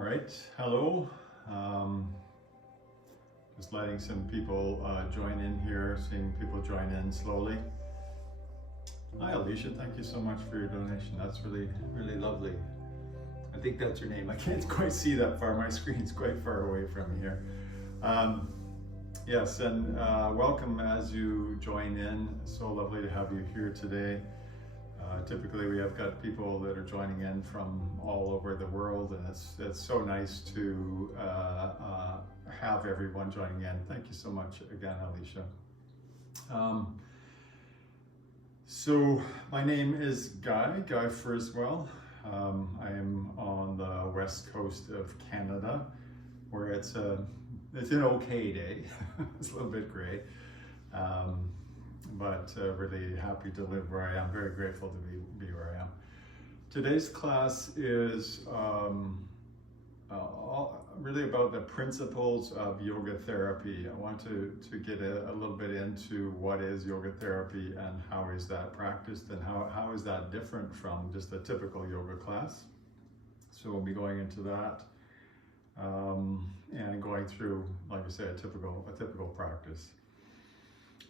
All right, hello. Just letting some people join in here, seeing people join in slowly. Hi, Alicia. Thank you so much for your donation. That's really, really lovely. I think that's your name. I can't quite see that far. My screen's quite far away from me here. Yes, and welcome as you join in. So lovely to have you here today. Typically we have got people that are joining in from all over the world, and it's so nice to have everyone joining in. Thank you so much again, Alicia. So my name is Guy Furswell. I am on the west coast of Canada, where it's an okay day. It's a little bit gray. But really happy to live where I am, very grateful to be where I am. Today's class is really about the principles of yoga therapy. I want to get a little bit into what is yoga therapy and how is that practiced and how is that different from just a typical yoga class. So we'll be going into that and going through, like I say, a typical practice.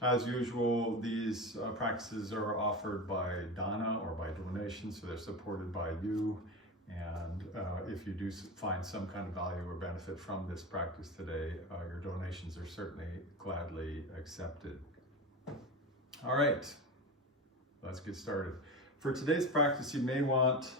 As usual, these practices are offered by Dana or by donation, so they're supported by you. And if you do find some kind of value or benefit from this practice today, your donations are certainly gladly accepted. All right, let's get started. For today's practice, you may want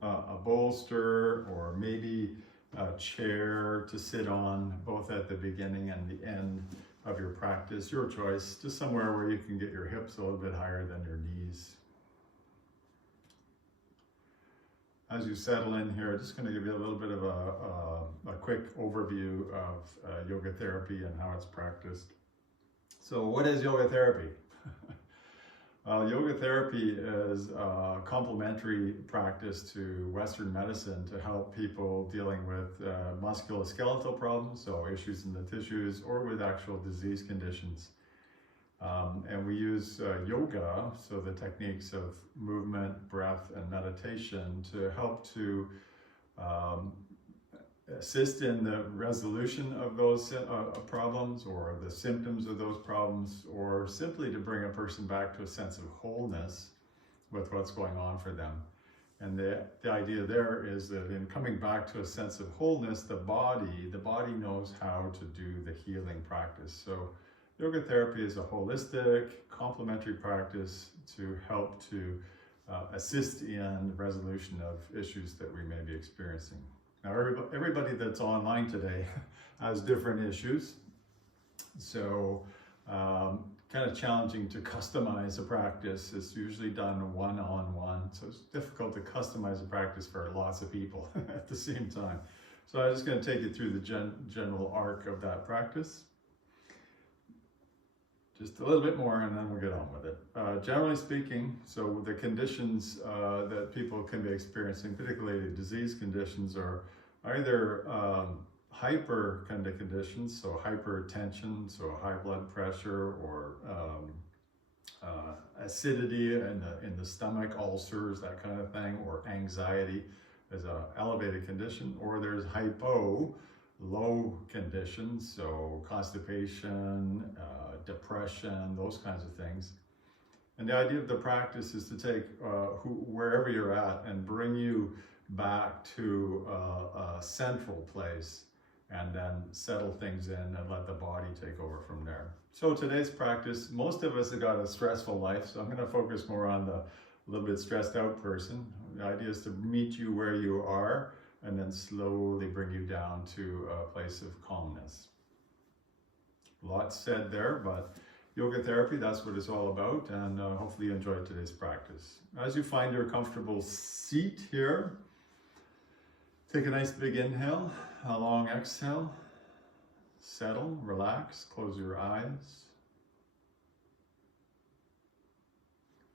a bolster or maybe a chair to sit on, both at the beginning and the end of your practice, your choice, just somewhere where you can get your hips a little bit higher than your knees. As you settle in here, I'm just going to give you a little bit of a quick overview of yoga therapy and how it's practiced. So what is yoga therapy? Yoga therapy is a complementary practice to Western medicine to help people dealing with musculoskeletal problems, so issues in the tissues, or with actual disease conditions. And we use yoga, so the techniques of movement, breath, and meditation, to help to assist in the resolution of those problems or the symptoms of those problems, or simply to bring a person back to a sense of wholeness with what's going on for them. And the idea there is that in coming back to a sense of wholeness, the body knows how to do the healing practice. So yoga therapy is a holistic, complementary practice to help to assist in the resolution of issues that we may be experiencing. Now, everybody that's online today has different issues, so kind of challenging to customize a practice. It's usually done one-on-one, so it's difficult to customize a practice for lots of people at the same time. So I'm just going to take you through the general arc of that practice. Just a little bit more and then we'll get on with it. Generally speaking, so the conditions that people can be experiencing, particularly disease conditions, are either hyper kind of conditions, so hypertension, so high blood pressure, or acidity in the stomach, ulcers, that kind of thing, or anxiety is an elevated condition, or there's hypo, low conditions, so constipation, depression, those kinds of things. And the idea of the practice is to take wherever you're at and bring you back to a central place, and then settle things in and let the body take over from there. So today's practice, most of us have got a stressful life, so I'm going to focus more on the little bit stressed out person. The idea is to meet you where you are and then slowly bring you down to a place of calmness. Lots said there, but yoga therapy, that's what it's all about, and hopefully you enjoyed today's practice. As you find your comfortable seat here, take a nice big inhale, a long exhale, settle, relax, close your eyes.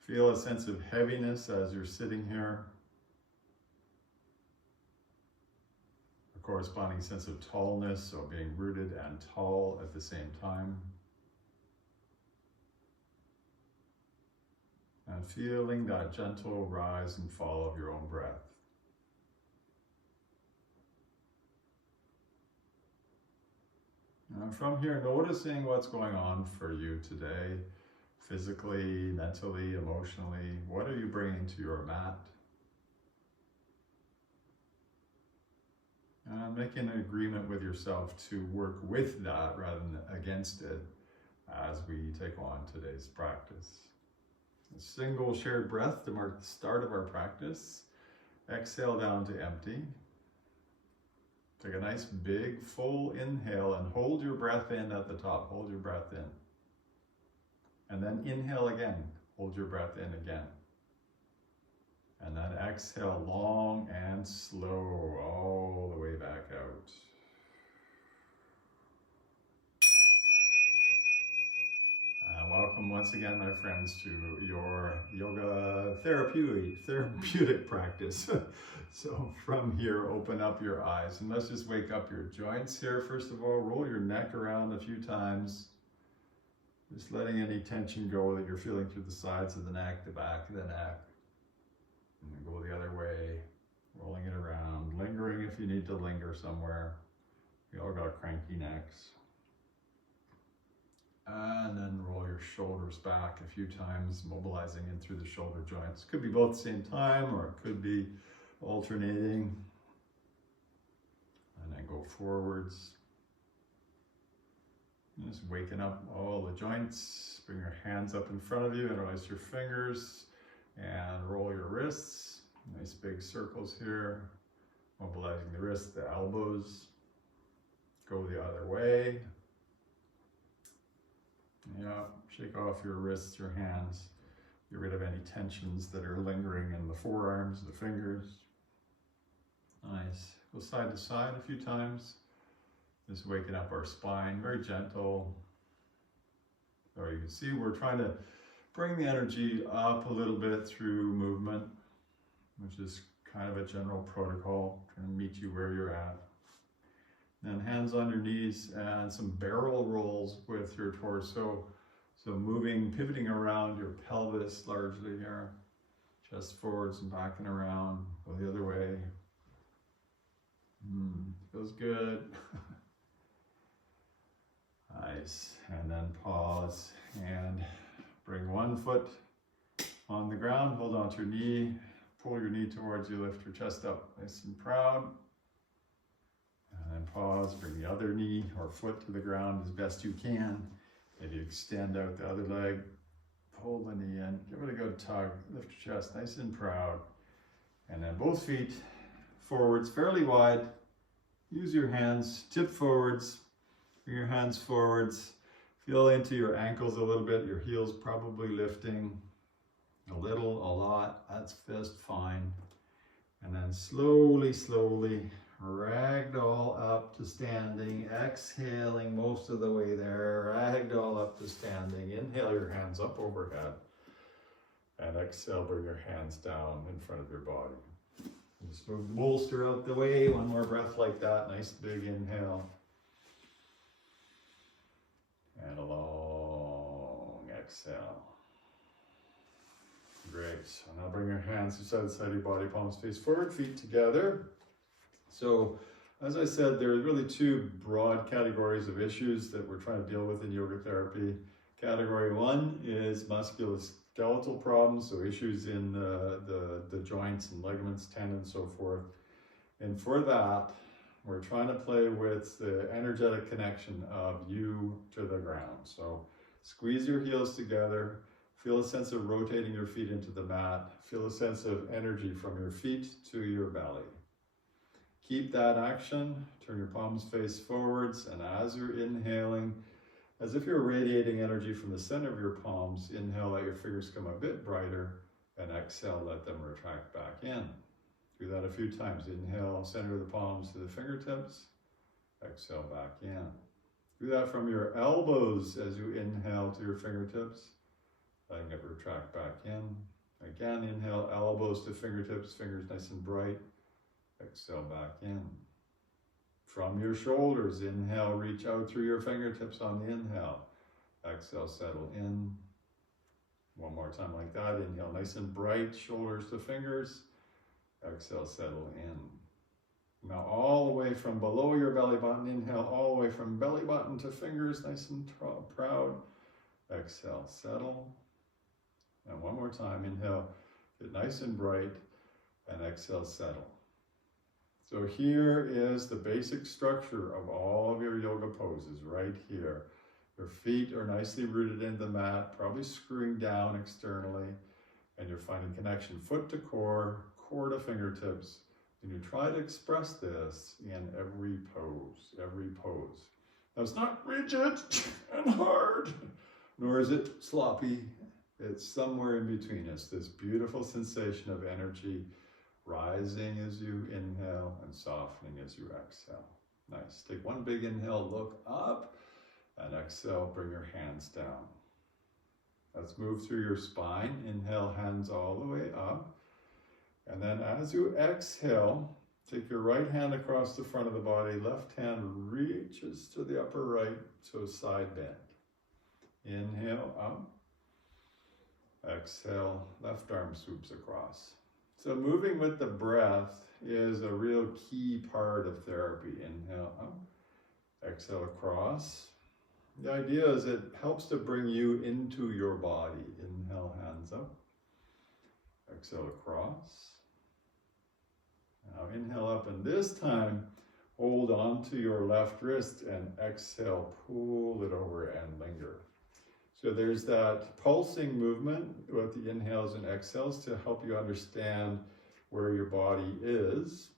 Feel a sense of heaviness as you're sitting here. Corresponding sense of tallness, so being rooted and tall at the same time. And feeling that gentle rise and fall of your own breath. And from here, noticing what's going on for you today, physically, mentally, emotionally. What are you bringing to your mat? Making an agreement with yourself to work with that rather than against it as we take on today's practice. A single shared breath to mark the start of our practice. Exhale down to empty. Take a nice big full inhale and hold your breath in at the top. Hold your breath in. And then inhale again. Hold your breath in again. And then exhale long and slow all the way back out. Welcome once again, my friends, to your yoga therapeutic practice. So from here, open up your eyes and let's just wake up your joints here. First of all, roll your neck around a few times. Just letting any tension go that you're feeling through the sides of the neck, the back of the neck. And then go the other way, rolling it around, lingering if you need to linger somewhere. We all got cranky necks. And then roll your shoulders back a few times, mobilizing in through the shoulder joints. Could be both at the same time, or it could be alternating. And then go forwards. Just waking up all the joints. Bring your hands up in front of you, interlace your fingers, and roll your wrists. Nice big circles here. Mobilizing the wrists, the elbows. Go the other way. Yeah, shake off your wrists, your hands. Get rid of any tensions that are lingering in the forearms, the fingers. Nice. Go side to side a few times. Just waking up our spine, very gentle. So you can see we're trying to bring the energy up a little bit through movement, which is kind of a general protocol, trying to meet you where you're at. Then hands on your knees and some barrel rolls with your torso. So moving, pivoting around your pelvis largely here. Chest forwards and back and around. Go the other way. Feels good. Nice. And then pause and bring one foot on the ground. Hold on to your knee. Pull your knee towards you. Lift your chest up nice and proud. And then pause, bring the other knee or foot to the ground as best you can. Maybe extend out the other leg, pull the knee in, give it a good tug, lift your chest nice and proud. And then both feet forwards, fairly wide. Use your hands, tip forwards, bring your hands forwards. Feel into your ankles a little bit, your heels probably lifting a little, a lot, that's just fine. And then slowly, slowly, ragdoll up to standing, exhaling most of the way there, ragdoll up to standing. Inhale your hands up overhead, and exhale, bring your hands down in front of your body. Just move the bolster out the way, one more breath like that, nice big inhale. And a long exhale. Great, so now bring your hands to side to side of your body, palms face forward, feet together. So, as I said, there are really two broad categories of issues that we're trying to deal with in yoga therapy. Category one is musculoskeletal problems, so issues in the joints and ligaments, tendons, so forth. And for that, we're trying to play with the energetic connection of you to the ground. So, squeeze your heels together, feel a sense of rotating your feet into the mat, feel a sense of energy from your feet to your belly. Keep that action, turn your palms face forwards, and as you're inhaling, as if you're radiating energy from the center of your palms, inhale, let your fingers come a bit brighter, and exhale, let them retract back in. Do that a few times. Inhale, center of the palms to the fingertips, exhale back in. Do that from your elbows as you inhale to your fingertips, letting it retract back in. Again, inhale, elbows to fingertips, fingers nice and bright. Exhale back in. From your shoulders, inhale, reach out through your fingertips on the inhale. Exhale, settle in. One more time like that. Inhale, nice and bright, shoulders to fingers. Exhale, settle in. Now all the way from below your belly button, inhale all the way from belly button to fingers, nice and proud. Exhale, settle. And one more time, inhale, get nice and bright, and exhale, settle. So here is the basic structure of all of your yoga poses right here. Your feet are nicely rooted into the mat, probably screwing down externally, and you're finding connection foot to core, core to fingertips. And you try to express this in every pose, every pose. Now it's not rigid and hard, nor is it sloppy. It's somewhere in between. It's this beautiful sensation of energy rising as you inhale and softening as you exhale. Nice. Take one big inhale, look up, and exhale, bring your hands down. Let's move through your spine. Inhale, hands all the way up. And then as you exhale, take your right hand across the front of the body, left hand reaches to the upper right, so side bend. Inhale up. Exhale, left arm swoops across. So moving with the breath is a real key part of therapy. Inhale up, exhale across. The idea is it helps to bring you into your body. Inhale, hands up. Exhale across. Now inhale up, and this time hold on to your left wrist and exhale, pull it over and linger. So there's that pulsing movement with the inhales and exhales to help you understand where your body is.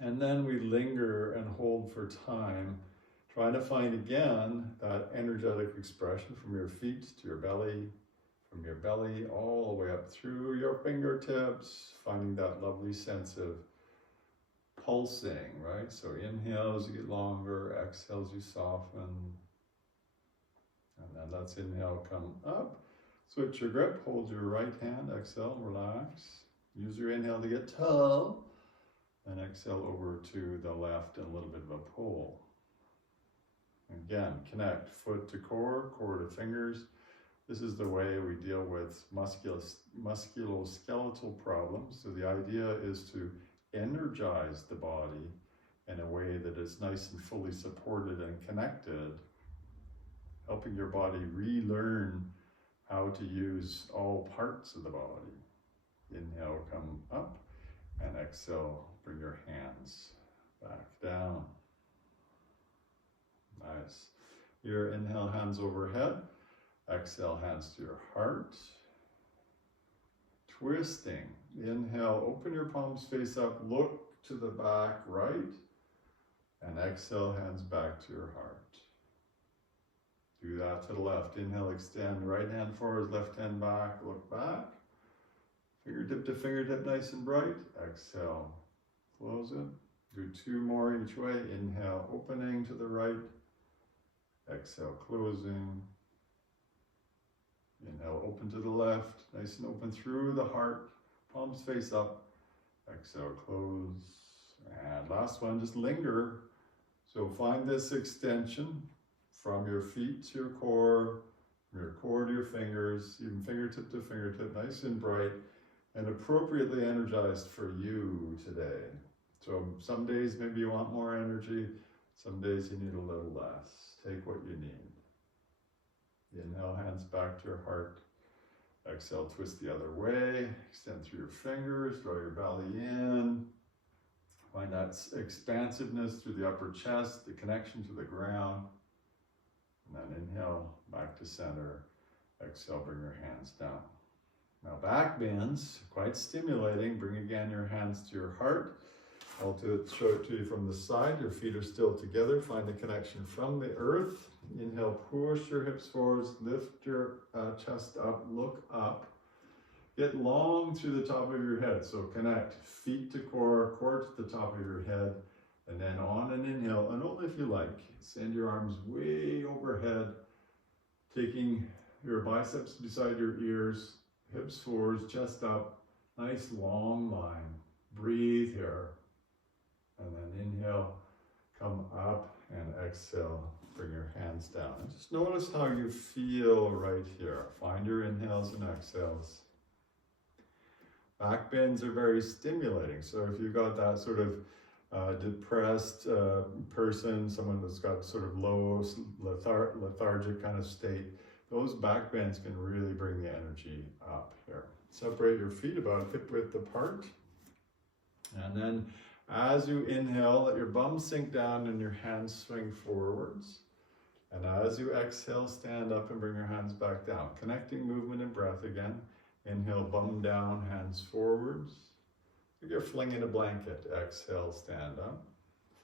And then we linger and hold for time, trying to find again that energetic expression from your feet to your belly, from your belly all the way up through your fingertips, finding that lovely sense of pulsing, right? So inhales, you get longer, exhales, you soften. And then let's inhale, come up. Switch your grip, hold your right hand, exhale, relax. Use your inhale to get tall. And exhale over to the left and a little bit of a pull. Again, connect foot to core, core to fingers. This is the way we deal with musculoskeletal problems. So the idea is to energize the body in a way that is nice and fully supported and connected, helping your body relearn how to use all parts of the body. Inhale, come up, and exhale, bring your hands back down. Nice. Your inhale, hands overhead. Exhale, hands to your heart. Twisting. Inhale, open your palms face up, look to the back right, and exhale, hands back to your heart. Do that to the left. Inhale, extend, right hand forward, left hand back, look back. Fingertip to fingertip, nice and bright. Exhale, close it. Do two more each way. Inhale, opening to the right. Exhale, closing. Inhale, open to the left, nice and open through the heart, palms face up. Exhale, close. And last one, just linger. So find this extension from your feet to your core, from your core to your fingers, even fingertip to fingertip, nice and bright, and appropriately energized for you today. So some days maybe you want more energy, some days you need a little less. Take what you need. Inhale, hands back to your heart. Exhale, twist the other way. Extend through your fingers, draw your belly in. Find that expansiveness through the upper chest, the connection to the ground. And then inhale, back to center. Exhale, bring your hands down. Now back bends, quite stimulating. Bring again your hands to your heart. I'll show it to you from the side. Your feet are still together. Find the connection from the earth. Inhale, push your hips forwards, lift your chest up, look up. Get long through the top of your head. So connect feet to core, core to the top of your head. And then on an inhale, and only if you like, send your arms way overhead, taking your biceps beside your ears, hips forwards, chest up, nice long line. Breathe here. And then inhale, come up, and exhale, bring your hands down. And just notice how you feel right here. Find your inhales and exhales. Back bends are very stimulating. So if you've got that sort of depressed person, someone that's got sort of low lethargic kind of state, those back bends can really bring the energy up here. Separate your feet about hip width apart. And then as you inhale, let your bum sink down and your hands swing forwards. And as you exhale, stand up and bring your hands back down. Connecting movement and breath again. Inhale, bum down, hands forwards. Like you're flinging a blanket. Exhale, stand up.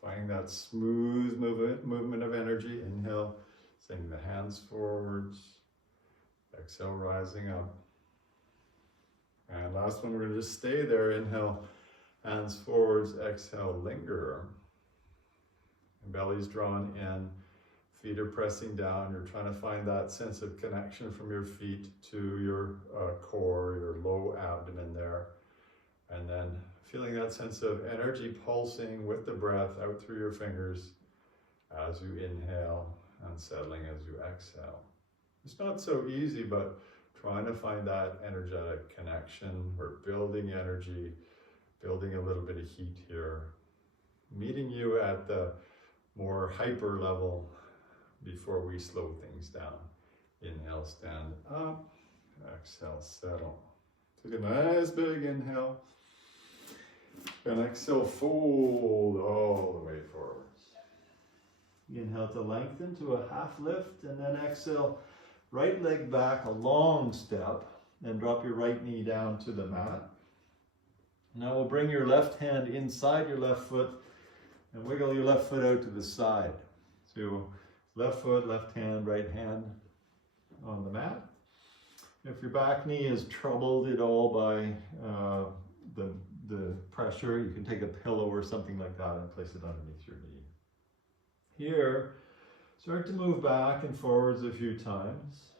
Finding that smooth movement of energy. Inhale, sending the hands forwards. Exhale, rising up. And last one, we're going to just stay there. Inhale, hands forwards. Exhale, linger. And belly's drawn in. Feet are pressing down. You're trying to find that sense of connection from your feet to your core, your low abdomen there. And then feeling that sense of energy pulsing with the breath out through your fingers as you inhale and settling as you exhale. It's not so easy, but trying to find that energetic connection. We're building energy, building a little bit of heat here. Meeting you at the more hyper level before we slow things down. Inhale, stand up. Exhale, settle. Take a nice big inhale. And exhale, fold all the way forwards. Inhale to lengthen to a half lift, and then exhale, right leg back, a long step, and drop your right knee down to the mat. Now we'll bring your left hand inside your left foot and wiggle your left foot out to the side. So left foot, left hand, right hand on the mat. If your back knee is troubled at all by the pressure, you can take a pillow or something like that and place it underneath your knee. Here, start to move back and forwards a few times.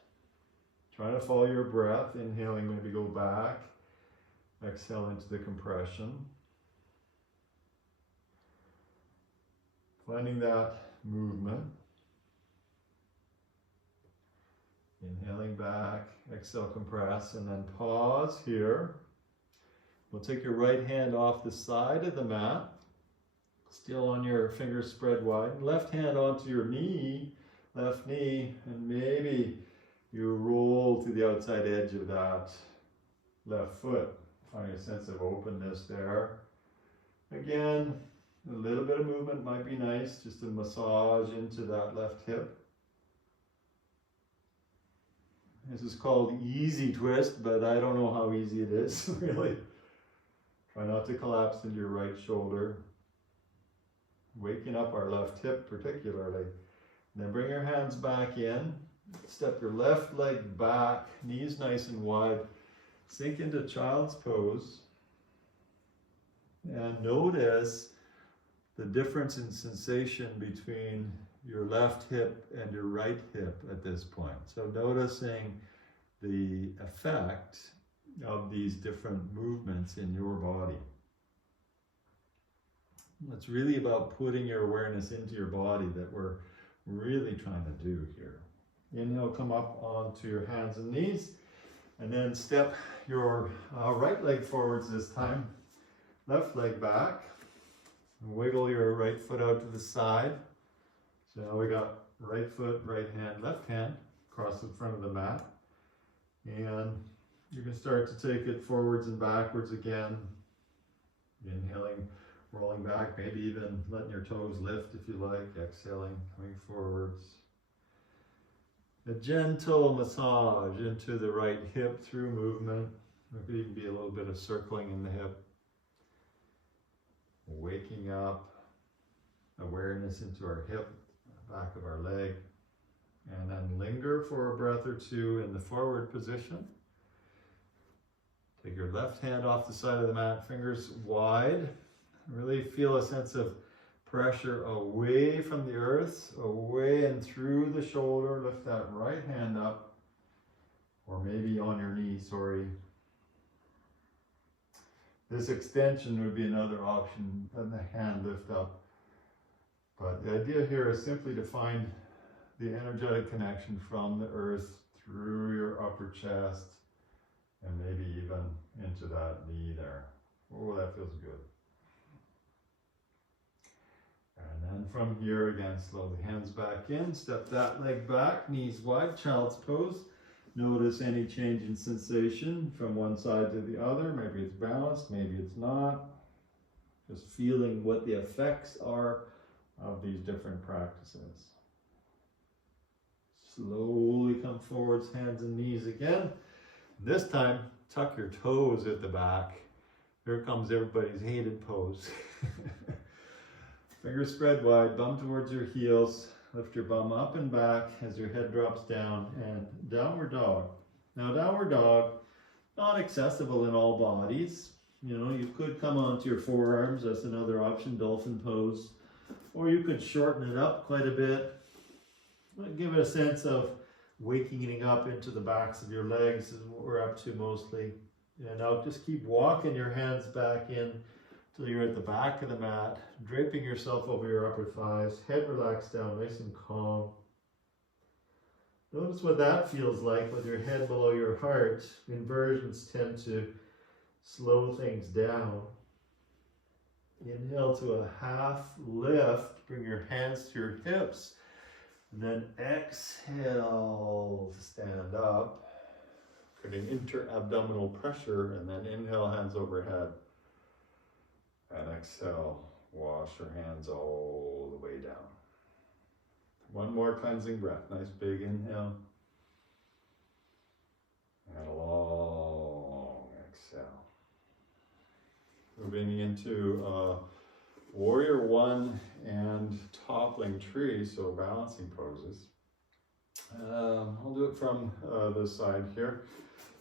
Try to follow your breath. Inhaling, maybe go back. Exhale into the compression. Finding that movement. Inhaling back, exhale, compress, and then pause here. We'll take your right hand off the side of the mat, still on your fingers spread wide. Left hand onto your knee, left knee, and maybe you roll to the outside edge of that left foot. Find a sense of openness there. Again, a little bit of movement might be nice, just to massage into that left hip. This is called easy twist, but I don't know how easy it is, really. Try not to collapse into your right shoulder. Waking up our left hip particularly. And then bring your hands back in. Step your left leg back, knees nice and wide. Sink into child's pose. And notice the difference in sensation between your left hip and your right hip at this point. So noticing the effect of these different movements in your body. It's really about putting your awareness into your body that we're really trying to do here. Inhale, come up onto your hands and knees, and then step your right leg forwards this time. Left leg back. Wiggle your right foot out to the side. So now we got right foot, right hand, left hand across the front of the mat. And you can start to take it forwards and backwards again. Inhaling, rolling back, maybe even letting your toes lift if you like. Exhaling, coming forwards. A gentle massage into the right hip through movement. There could even be a little bit of circling in the hip. Waking up, awareness into our hip, back of our leg, and then linger for a breath or two in the forward position. Take your left hand off the side of the mat, fingers wide. Really feel a sense of pressure away from the earth, away and through the shoulder. Lift that right hand up, or maybe on your knee, sorry. This extension would be another option, let the hand lift up. But the idea here is simply to find the energetic connection from the earth through your upper chest and maybe even into that knee there. Oh, that feels good. And then from here again, slow the hands back in, step that leg back, knees wide, child's pose. Notice any change in sensation from one side to the other. Maybe it's balanced, maybe it's not. Just feeling what the effects are of these different practices. Slowly come forwards, hands and knees again. This time, tuck your toes at the back. Here comes everybody's hated pose. Fingers spread wide, bum towards your heels. Lift your bum up and back as your head drops down, and downward dog. Now downward dog, not accessible in all bodies. You know, you could come onto your forearms, that's another option, dolphin pose. Or you could shorten it up quite a bit. Give it a sense of waking up into the backs of your legs is what we're up to mostly. And now just keep walking your hands back in till you're at the back of the mat, draping yourself over your upper thighs, head relaxed down, nice and calm. Notice what that feels like with your head below your heart. Inversions tend to slow things down. Inhale to a half lift, bring your hands to your hips, and then exhale to stand up, creating inter-abdominal pressure, and then inhale, hands overhead. And exhale, wash your hands all the way down. One more cleansing breath. Nice big inhale. And a long exhale. Moving into warrior one and toppling tree, so balancing poses. I'll do it from this side here.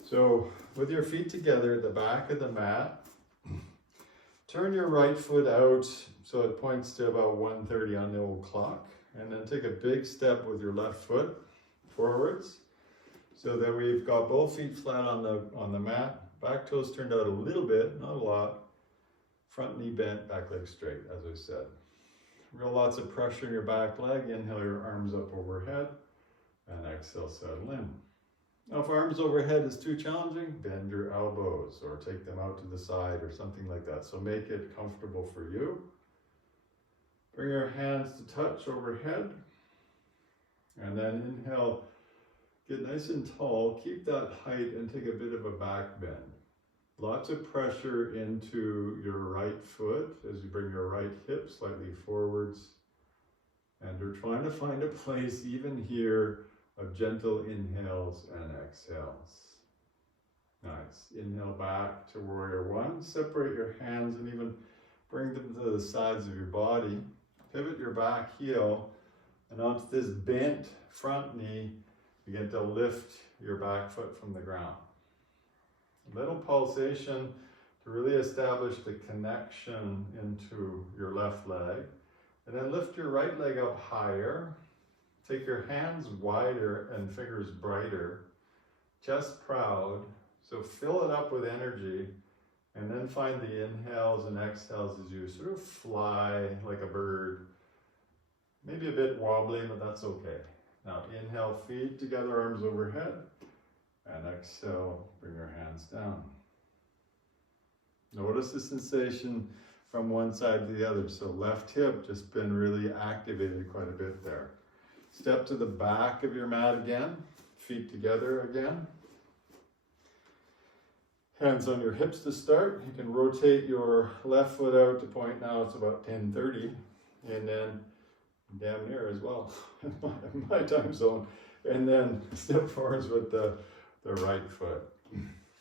So with your feet together at the back of the mat, turn your right foot out so it points to about 1:30 on the old clock, and then take a big step with your left foot forwards so that we've got both feet flat on the mat, back toes turned out a little bit, not a lot, front knee bent, back leg straight, as I said. Real lots of pressure in your back leg. Inhale your arms up overhead, and exhale, settle in. Now, if arms overhead is too challenging, bend your elbows or take them out to the side or something like that. So make it comfortable for you. Bring your hands to touch overhead. And then inhale, get nice and tall, keep that height and take a bit of a back bend. Lots of pressure into your right foot as you bring your right hip slightly forwards. And you're trying to find a place even here of gentle inhales and exhales. Nice. Inhale back to warrior one. Separate your hands and even bring them to the sides of your body. Pivot your back heel, and onto this bent front knee, begin to lift your back foot from the ground. A little pulsation to really establish the connection into your left leg. And then lift your right leg up higher. Take your hands wider and fingers brighter. Chest proud. So fill it up with energy. And then find the inhales and exhales as you sort of fly like a bird. Maybe a bit wobbly, but that's okay. Now inhale, feet together, arms overhead. And exhale, bring your hands down. Notice the sensation from one side to the other. So left hip just been really activated quite a bit there. Step to the back of your mat again, feet together again. Hands on your hips to start. You can rotate your left foot out to point now it's about 10:30, and then damn near as well in my time zone. And then step forwards with the right foot.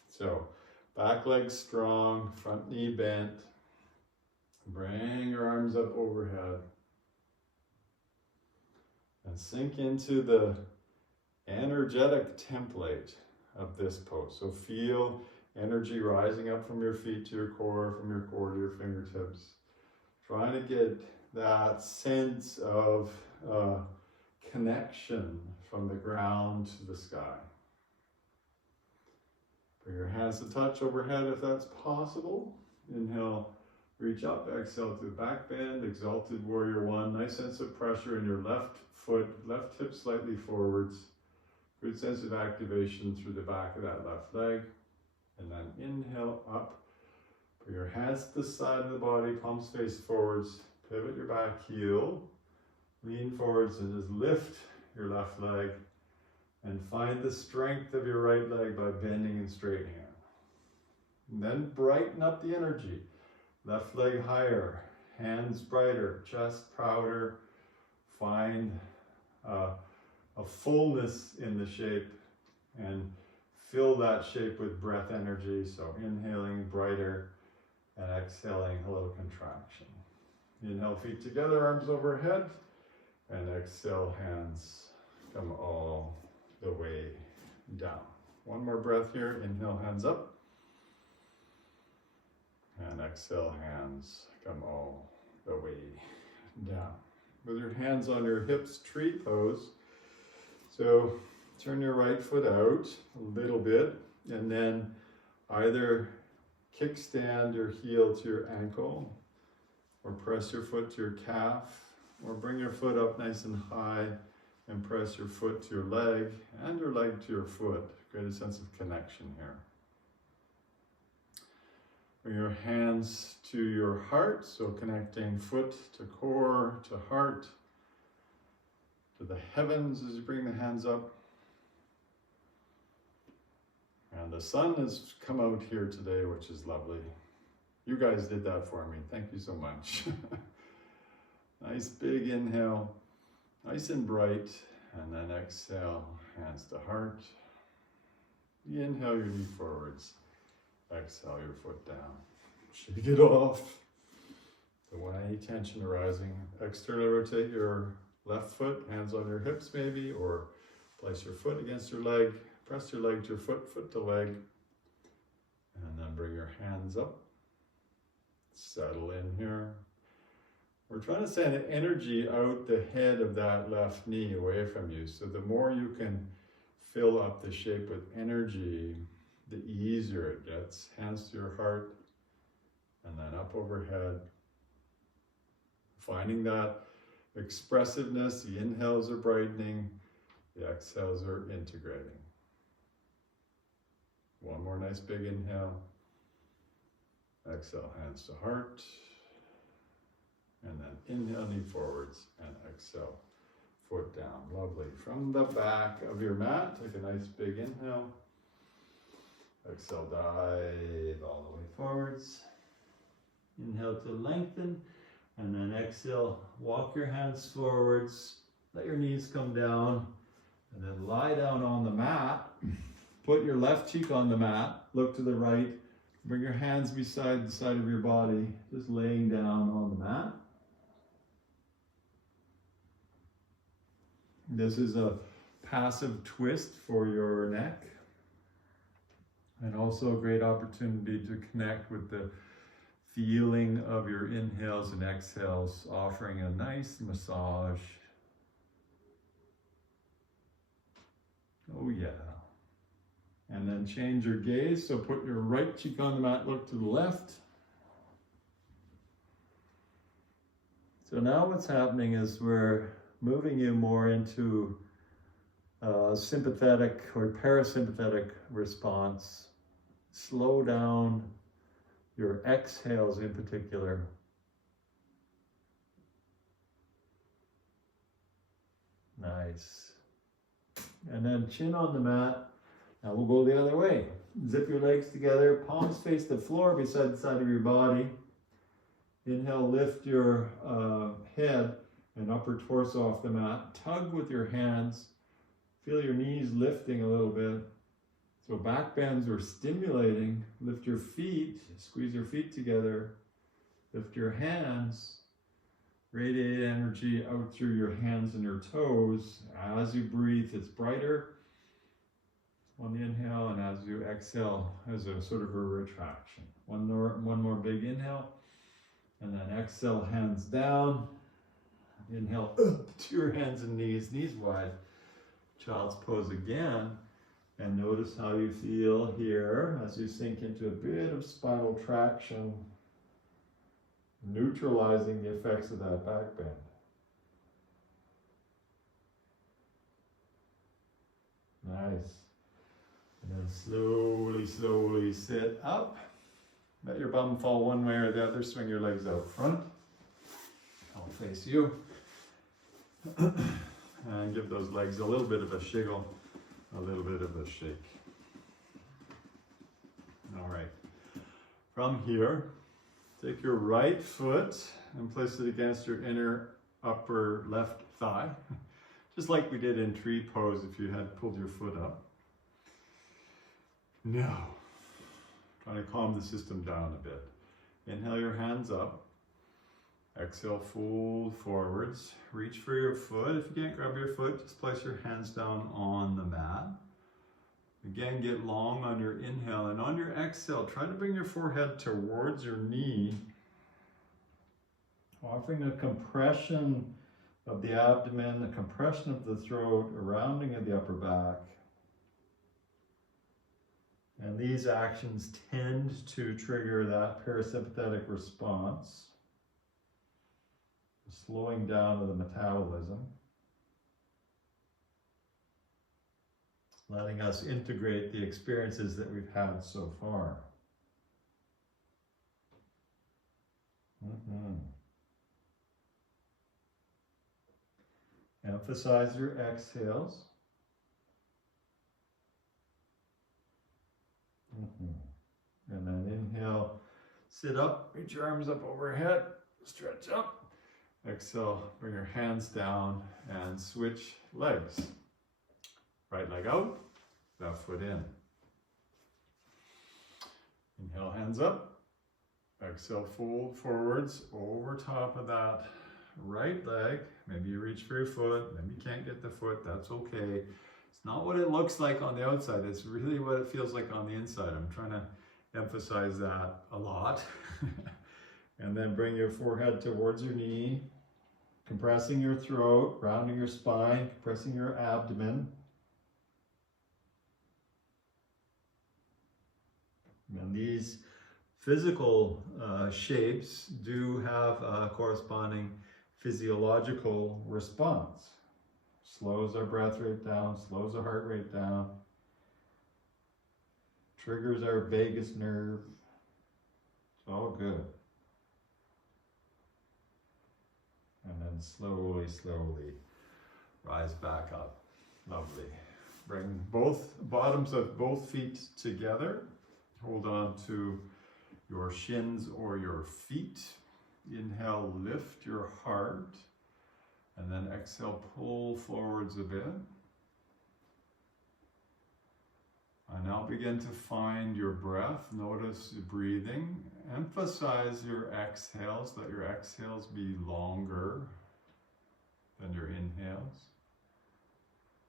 So back leg strong, front knee bent. Bring your arms up overhead. And sink into the energetic template of this pose. So feel energy rising up from your feet to your core, from your core to your fingertips. Trying to get that sense of connection from the ground to the sky. Bring your hands to touch overhead if that's possible. Inhale, reach up, exhale to the back bend, exalted warrior one. Nice sense of pressure in your left foot, left hip slightly forwards. Good sense of activation through the back of that left leg. And then inhale up. Bring your hands to the side of the body, palms face forwards. Pivot your back heel, lean forwards and just lift your left leg and find the strength of your right leg by bending and straightening it. And then brighten up the energy. Left leg higher, hands brighter, chest prouder. Find a fullness in the shape and fill that shape with breath energy. So inhaling brighter and exhaling a little contraction. Inhale, feet together, arms overhead, and exhale, hands come all the way down. One more breath here. Inhale, hands up. And exhale, hands come all the way down. With your hands on your hips, tree pose. So turn your right foot out a little bit and then either kickstand your heel to your ankle or press your foot to your calf or bring your foot up nice and high and press your foot to your leg and your leg to your foot. Get a sense of connection here. Bring your hands to your heart, so connecting foot to core, to heart, to the heavens as you bring the hands up. And the sun has come out here today, which is lovely. You guys did that for me. Thank you so much. Nice big inhale, nice and bright, and then exhale, hands to heart. Inhale your knee forwards. Exhale your foot down. Shake it off. Don't want any tension arising. Externally rotate your left foot, hands on your hips maybe, or place your foot against your leg. Press your leg to your foot, foot to leg. And then bring your hands up. Settle in here. We're trying to send energy out the head of that left knee away from you. So the more you can fill up the shape with energy, the easier it gets. Hands to your heart and then up overhead. Finding that expressiveness, the inhales are brightening, the exhales are integrating. One more nice big inhale. Exhale, hands to heart. And then inhale, knee forwards, and exhale, foot down. Lovely. From the back of your mat, take a nice big inhale. Exhale, dive all the way forwards. Inhale to lengthen, and then exhale, walk your hands forwards, let your knees come down, and then lie down on the mat. Put your left cheek on the mat, look to the right, bring your hands beside the side of your body, just laying down on the mat. This is a passive twist for your neck. And also a great opportunity to connect with the feeling of your inhales and exhales, offering a nice massage. Oh yeah. And then change your gaze. So put your right cheek on the mat, look to the left. So now what's happening is we're moving you more into sympathetic or parasympathetic response. Slow down your exhales in particular. Nice. And then chin on the mat. Now we'll go the other way. Zip your legs together, palms face the floor beside the side of your body. Inhale, lift your head and upper torso off the mat. Tug with your hands. Feel your knees lifting a little bit. So back bends are stimulating. Lift your feet, squeeze your feet together. Lift your hands. Radiate energy out through your hands and your toes. As you breathe, it's brighter on the inhale, and as you exhale, as a sort of a retraction. One more big inhale, and then exhale, hands down. Inhale up to your hands and knees wide. Child's pose again. And notice how you feel here as you sink into a bit of spinal traction, neutralizing the effects of that back bend. Nice. And then slowly sit up. Let your bum fall one way or the other. Swing your legs out front. I'll face you. And give those legs a little bit of a shiggle, a little bit of a shake. All right. From here, take your right foot and place it against your inner upper left thigh, just like we did in tree pose if you had pulled your foot up. Now, try to calm the system down a bit. Inhale your hands up. Exhale, fold forwards. Reach for your foot. If you can't grab your foot, just place your hands down on the mat. Again, get long on your inhale, and on your exhale, try to bring your forehead towards your knee, offering a compression of the abdomen, a compression of the throat, a rounding of the upper back. And these actions tend to trigger that parasympathetic response, slowing down of the metabolism, letting us integrate the experiences that we've had so far. Emphasize your exhales. And then inhale, sit up, reach your arms up overhead, stretch up. Exhale, bring your hands down and switch legs. Right leg out, left foot in. Inhale, hands up. Exhale, fold forwards over top of that right leg. Maybe you reach for your foot, maybe you can't get the foot, that's okay. It's not what it looks like on the outside, it's really what it feels like on the inside. I'm trying to emphasize that a lot. And then bring your forehead towards your knee, compressing your throat, rounding your spine, compressing your abdomen. And these physical shapes do have a corresponding physiological response. Slows our breath rate down, slows our heart rate down, triggers our vagus nerve. It's all good. And then slowly, slowly rise back up. Lovely. Bring both bottoms of both feet together. Hold on to your shins or your feet. Inhale, lift your heart. And then exhale, pull forwards a bit. And now begin to find your breath. Notice your breathing. Emphasize your exhales. Let your exhales be longer than your inhales.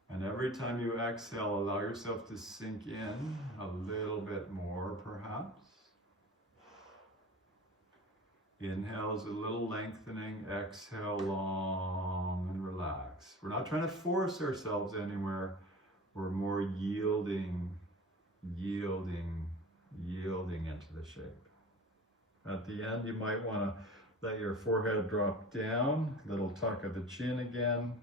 And every time you exhale, allow yourself to sink in a little bit more, perhaps. Inhale is a little lengthening. Exhale, long and relax. We're not trying to force ourselves anywhere. We're more yielding into the shape. At the end, you might want to let your forehead drop down, little tuck of the chin again.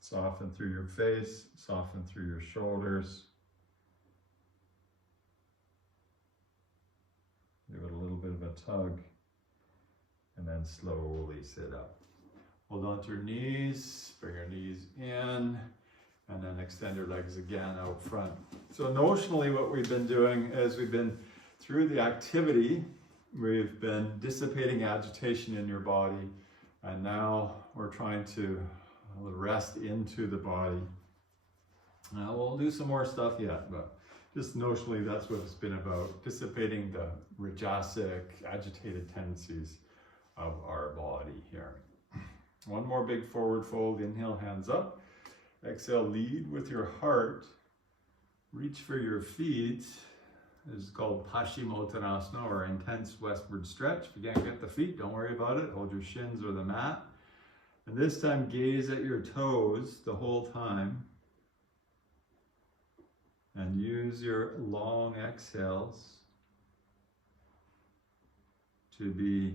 Soften through your face, soften through your shoulders. Give it a little bit of a tug, and then slowly sit up. Hold on to your knees, bring your knees in, and then extend your legs again out front. So notionally what we've been doing is we've been through the activity, we've been dissipating agitation in your body, and now we're trying to rest into the body. We'll do some more stuff yet, but just notionally that's what it's been about, dissipating the rajasic, agitated tendencies of our body here. One more big forward fold. Inhale, hands up. Exhale, lead with your heart. Reach for your feet. This is called Paschimottanasana, or intense westward stretch. If you can't get the feet, don't worry about it. Hold your shins or the mat. And this time, gaze at your toes the whole time. And use your long exhales to be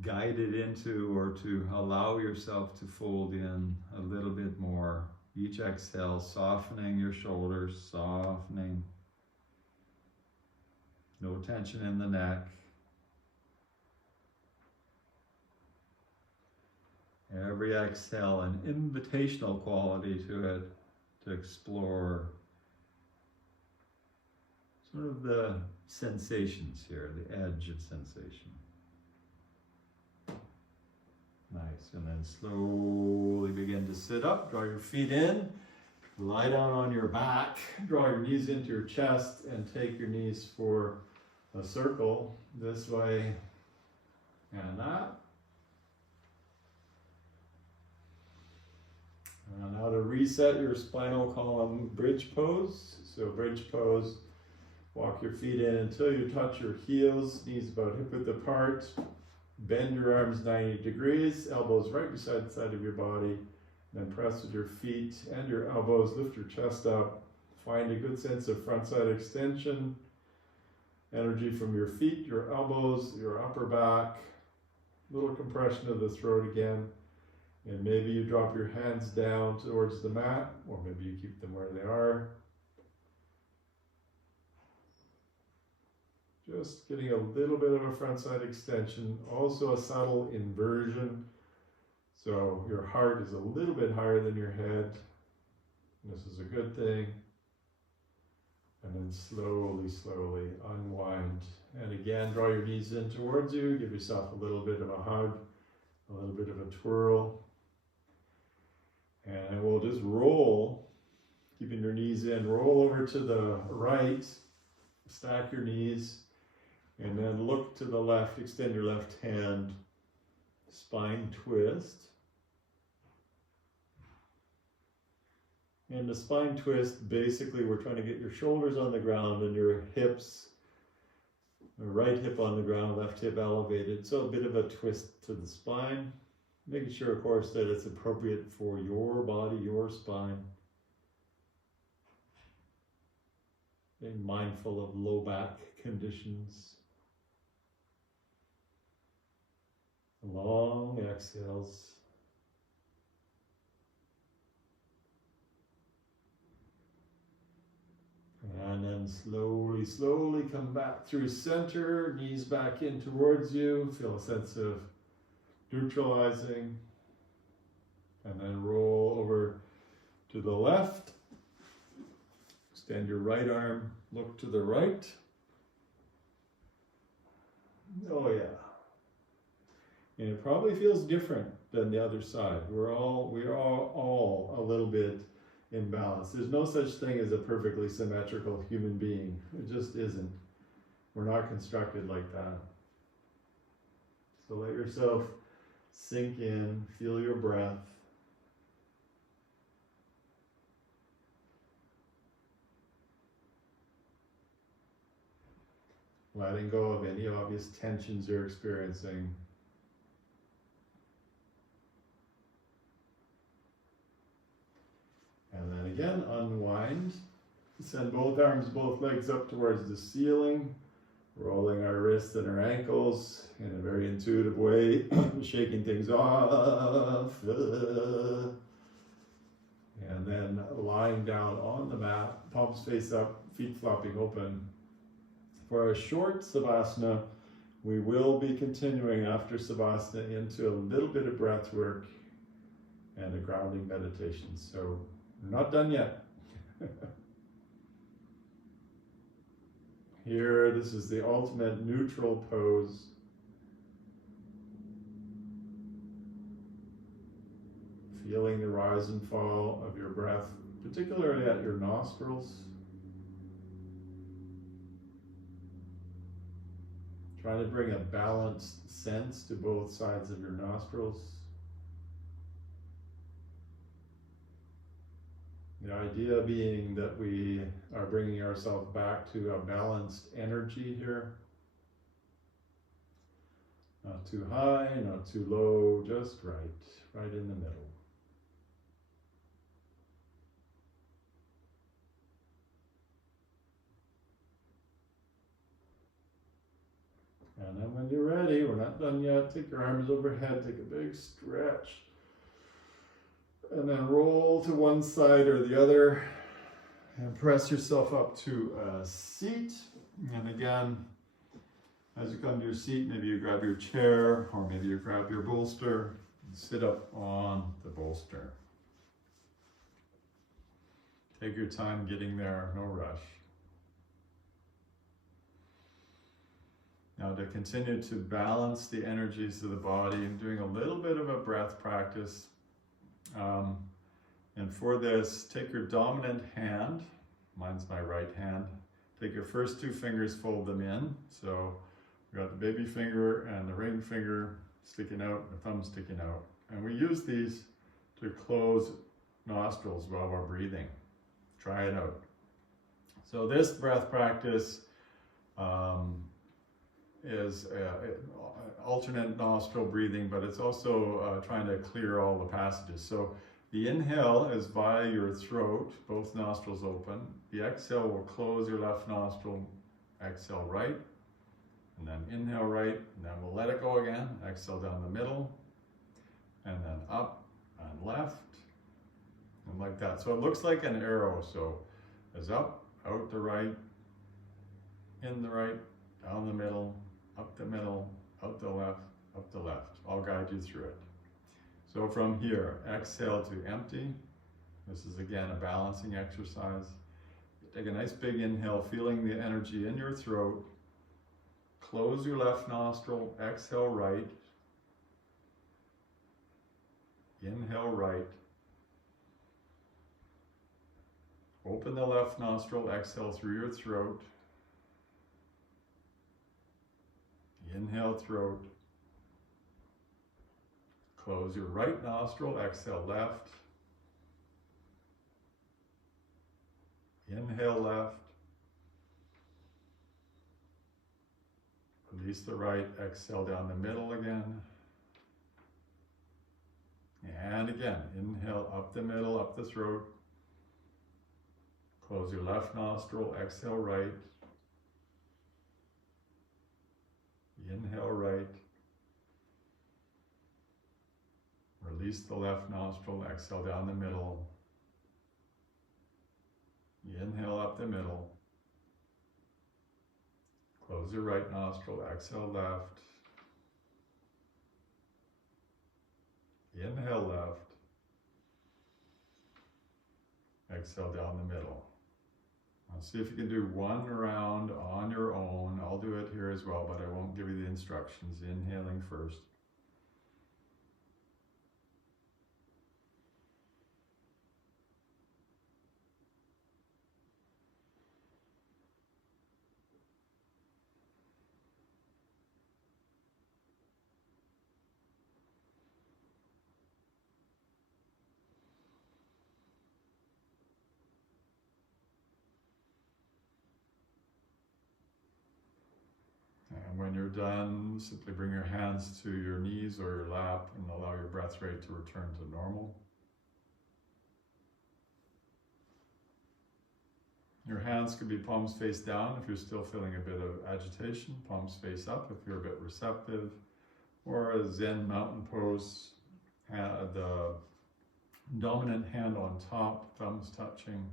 guided into, or to allow yourself to fold in a little bit more. Each exhale, softening your shoulders, softening. No tension in the neck. Every exhale, an invitational quality to it, to explore sort of the sensations here, the edge of sensation. Nice, and then slowly begin to sit up, draw your feet in, lie down on your back, draw your knees into your chest, and take your knees for a circle this way and that. And now to reset your spinal column, bridge pose. So bridge pose, walk your feet in until you touch your heels, knees about hip width apart. Bend your arms 90 degrees, elbows right beside the side of your body. Then press with your feet and your elbows, lift your chest up. Find a good sense of front side extension. Energy from your feet, your elbows, your upper back. Little compression of the throat again. And maybe you drop your hands down towards the mat, or maybe you keep them where they are. Just getting a little bit of a front side extension, also a subtle inversion. So your heart is a little bit higher than your head. This is a good thing. And then slowly, slowly unwind. And again, draw your knees in towards you. Give yourself a little bit of a hug, a little bit of a twirl. And we'll just roll, keeping your knees in. Roll over to the right, stack your knees, and then look to the left, extend your left hand, spine twist. And the spine twist, basically we're trying to get your shoulders on the ground and your hips, the right hip on the ground, left hip elevated. So a bit of a twist to the spine. Making sure, of course, that it's appropriate for your body, your spine. Being mindful of low back conditions. Long exhales. And then slowly, slowly come back through center, knees back in towards you. Feel a sense of neutralizing, and then roll over to the left. Extend your right arm, look to the right. Oh yeah. And it probably feels different than the other side. We are all a little bit imbalanced. There's no such thing as a perfectly symmetrical human being. It just isn't. We're not constructed like that. So let yourself sink in, feel your breath. Letting go of any obvious tensions you're experiencing. And then again, unwind. Send both arms, both legs up towards the ceiling. Rolling our wrists and our ankles in a very intuitive way, shaking things off. And then lying down on the mat, palms face up, feet flopping open. For a short Savasana, we will be continuing after Savasana into a little bit of breath work and a grounding meditation. So we're not done yet. Here, this is the ultimate neutral pose. Feeling the rise and fall of your breath, particularly at your nostrils. Trying to bring a balanced sense to both sides of your nostrils. The idea being that we are bringing ourselves back to a balanced energy here. Not too high, not too low, just right in the middle. And then when you're ready, we're not done yet, take your arms overhead, take a big stretch. And then roll to one side or the other and press yourself up to a seat. And again, as you come to your seat, maybe you grab your chair or maybe you grab your bolster and sit up on the bolster. Take your time getting there, no rush. Now to continue to balance the energies of the body, I'm doing a little bit of a breath practice. And for this, take your dominant hand, mine's my right hand, take your first two fingers, fold them in. So we got the baby finger and the ring finger sticking out, the thumb sticking out. And we use these to close nostrils while we're breathing. Try it out. So this breath practice is alternate nostril breathing, but it's also trying to clear all the passages. So the inhale is by your throat, both nostrils open. The exhale will close your left nostril, exhale right, and then inhale right, and then we'll let it go again. Exhale down the middle, and then up and left, and like that. So it looks like an arrow. So it's up, out the right, in the right, down the middle, up the middle, out the left, up the left. I'll guide you through it. So from here, exhale to empty. This is again a balancing exercise. Take a nice big inhale, feeling the energy in your throat. Close your left nostril, exhale right. Inhale right. Open the left nostril, exhale through your throat. Inhale throat. Close your right nostril, exhale left. Inhale left. Release the right, exhale down the middle again. And again, inhale up the middle, up the throat. Close your left nostril, exhale right. Inhale right. Release the left nostril, exhale down the middle. Inhale up the middle. Close your right nostril, exhale left. Inhale left. Exhale down the middle. Now see if you can do one round on your own. I'll do it here as well, but I won't give you the instructions. Inhaling first. And when you're done, simply bring your hands to your knees or your lap and allow your breath rate to return to normal. Your hands could be palms face down if you're still feeling a bit of agitation, palms face up if you're a bit receptive, or a Zen mountain pose, the dominant hand on top, thumbs touching.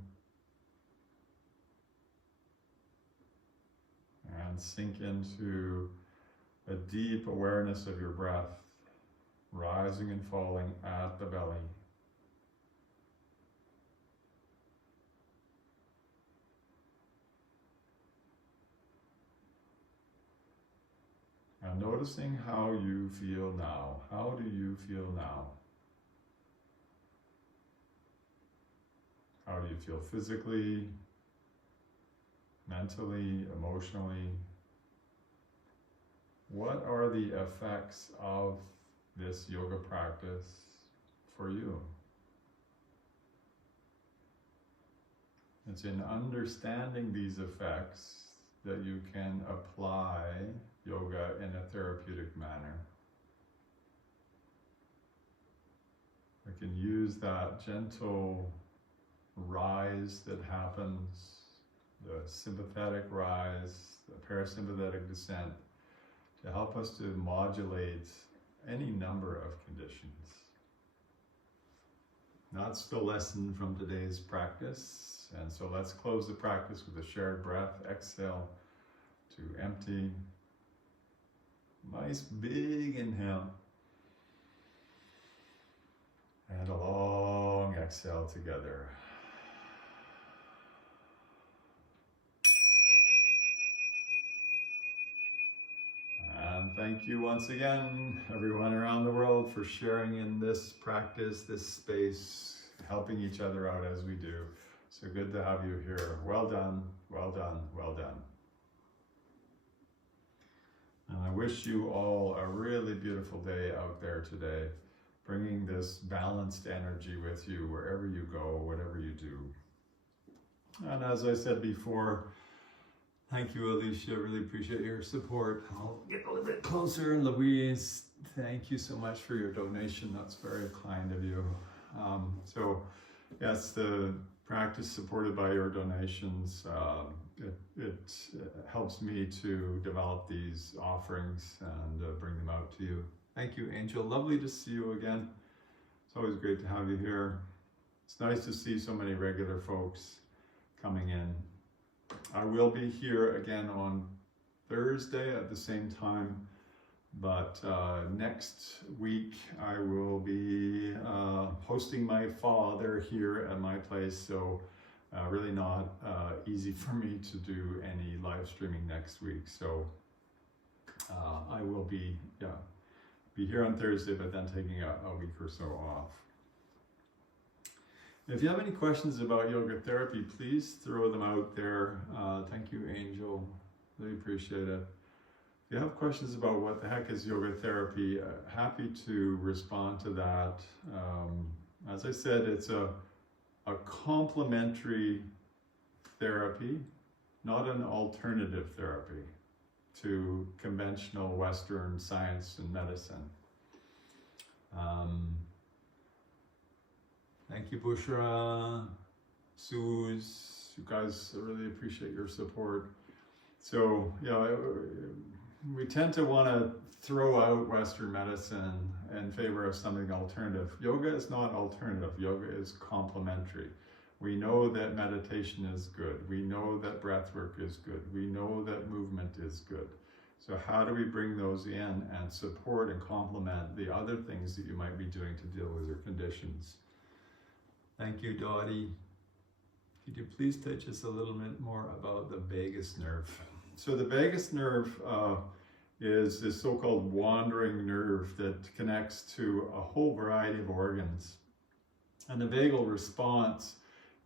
And sink into a deep awareness of your breath, rising and falling at the belly. And noticing how you feel now. How do you feel now? How do you feel physically, mentally, emotionally? What are the effects of this yoga practice for you? It's in understanding these effects that you can apply yoga in a therapeutic manner. We can use that gentle rise that happens, the sympathetic rise, the parasympathetic descent, to help us to modulate any number of conditions. That's the lesson from today's practice. And so let's close the practice with a shared breath. Exhale, to empty. Nice big inhale. And a long exhale together. And thank you once again, everyone around the world, for sharing in this practice, this space, helping each other out as we do. So good to have you here. Well done, well done, well done. And I wish you all a really beautiful day out there today, bringing this balanced energy with you wherever you go, whatever you do. And as I said before, thank you, Alicia. Really appreciate your support. I'll get a little bit closer. And Louise, thank you so much for your donation. That's very kind of you. So yes, the practice supported by your donations, it helps me to develop these offerings and bring them out to you. Thank you, Angel. Lovely to see you again. It's always great to have you here. It's nice to see so many regular folks coming in. I will be here again on Thursday at the same time, but next week I will be hosting my father here at my place, so really not easy for me to do any live streaming next week. So I will be here on Thursday, but then taking a week or so off. If you have any questions about yoga therapy, please throw them out there. Thank you, Angel. Really appreciate it. If you have questions about what the heck is yoga therapy, happy to respond to that. As I said, it's a complementary therapy, not an alternative therapy to conventional Western science and medicine. Thank you, Bushra, Suze. You guys, I really appreciate your support. So, we tend to want to throw out Western medicine in favor of something alternative. Yoga is not alternative. Yoga is complementary. We know that meditation is good. We know that breath work is good. We know that movement is good. So how do we bring those in and support and complement the other things that you might be doing to deal with your conditions? Thank you, Dottie. Could you please teach us a little bit more about the vagus nerve? So the vagus nerve is this so-called wandering nerve that connects to a whole variety of organs. And the vagal response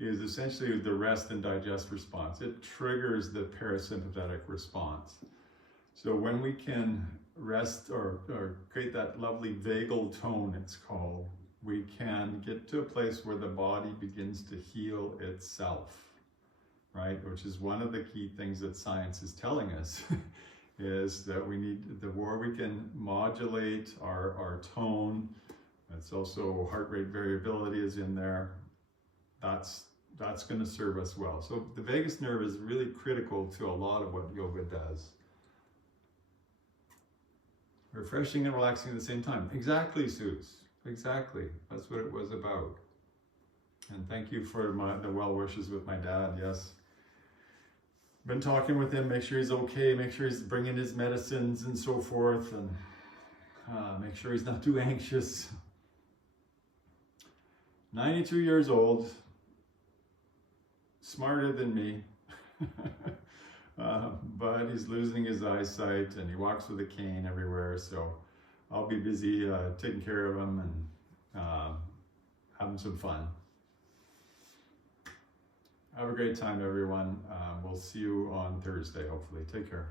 is essentially the rest and digest response. It triggers the parasympathetic response. So when we can rest or create that lovely vagal tone, it's called, we can get to a place where the body begins to heal itself, right? Which is one of the key things that science is telling us, is that we need, the more we can modulate our tone, it's also heart rate variability is in there, that's going to serve us well. So the vagus nerve is really critical to a lot of what yoga does. Refreshing and relaxing at the same time. Exactly, Suze. Exactly. That's what it was about. And thank you for the well wishes with my dad. Yes. Been talking with him, make sure he's okay, make sure he's bringing his medicines and so forth, and make sure he's not too anxious. 92 years old, smarter than me, but he's losing his eyesight and he walks with a cane everywhere, so I'll be busy taking care of him and having some fun. Have a great time, everyone. We'll see you on Thursday, hopefully. Take care.